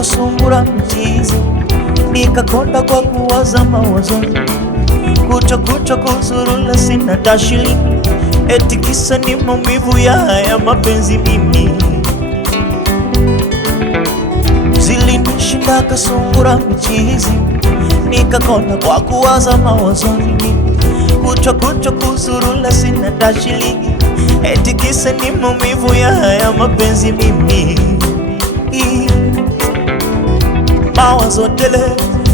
kasungura mchizi, nikakonda kwa kuwaza mawazoni, kucha kuzurula sina tashili, eti kisa ni maumivu ya haya mapenzi mimi. Zilinishinda kasungura mchizi, nikakonda kwa kuwaza mawazoni, kucha kuzurula sina tashili, eti kisa ni maumivu ya haya mapenzi mimi. Mawazo tele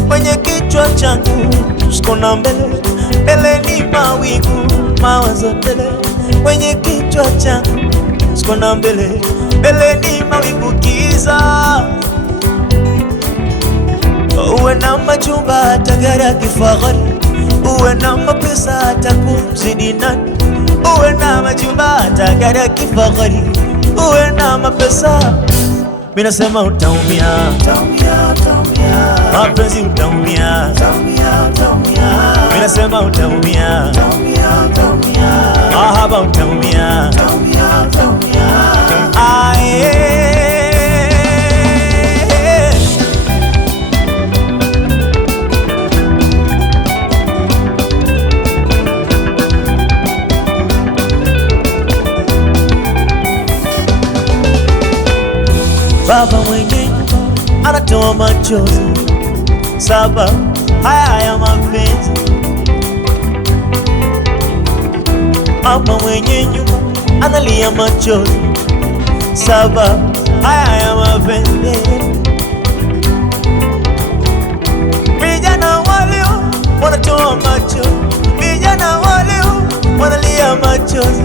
kwenye kichwa changu, sikona mbele ni mawingu. Mawazo tele kwenye kichwa changu, sikona mbele ni mawingu. Giza, uwe na majumba hata gari ya kifahari, uwe na mapesa hata kumzidi nani, uwe na majumba hata gari ya kifahari, uwe na mapesa, mina sema utaumia, mapenzi utaumia, mina sema utaumia, mahaba utaumia, baba mwenye nyumba anatoa machozi sababu haya mapenzi. Mama mwenye nyumba analia machozi sababu haya mapenzi. Vijana waleo wanatoa machozi, vijana waleo wanalia machozi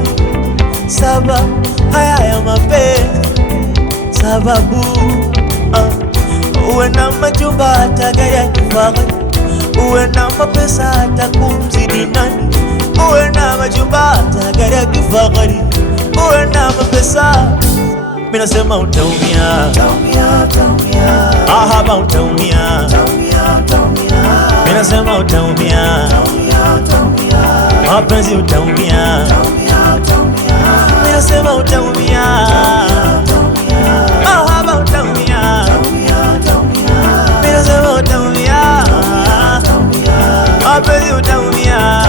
sababu haya mapenzi. Sababu uwe na majumba hata gari ya kifahari, uwe na mapesa hata kumzidi nani, uwe na majumba hata gari ya kifahari, uwe na mapesa, mina sema utaumia, mahaba utaumia, mina sema utaumia, mapenzi utaumia, mina sema utaumia, mahaba utaumia, mina sema utaumia, mapenzi utaumia.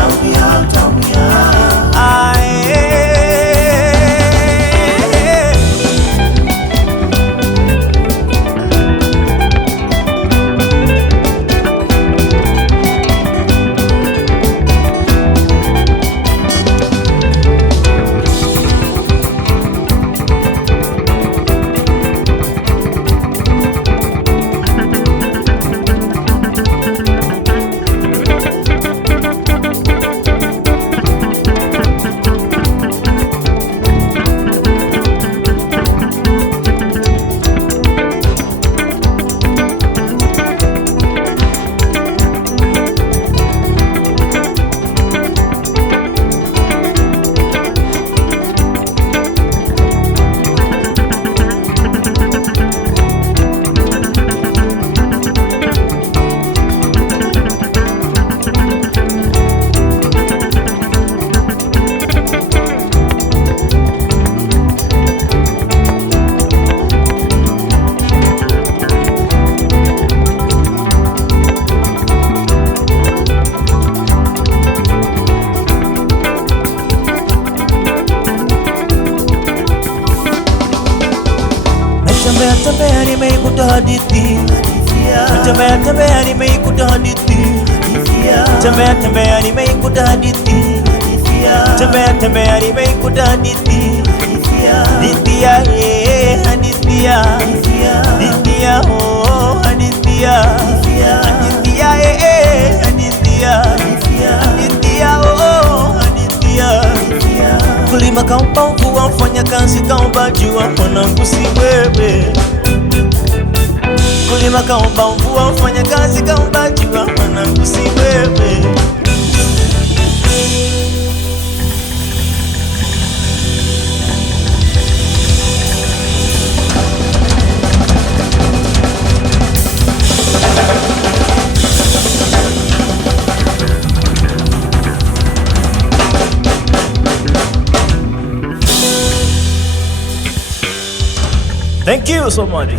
Tembea nimeikuta hadithi, tembea nimeikuta hadithi, tembea nimeikuta hadithi, tembea nimeikuta hadithi, hadithia hadithia hadithia oh hadithia hadithia hadithia hadithia oh hadithia. Kulima kaumba mvua, mfanya kazi kaumba jua, mwanangu si wewe. Kulima kaumba mvua, mfanya kazi kaumba jua, mwanangu si wewe. Thank you so much.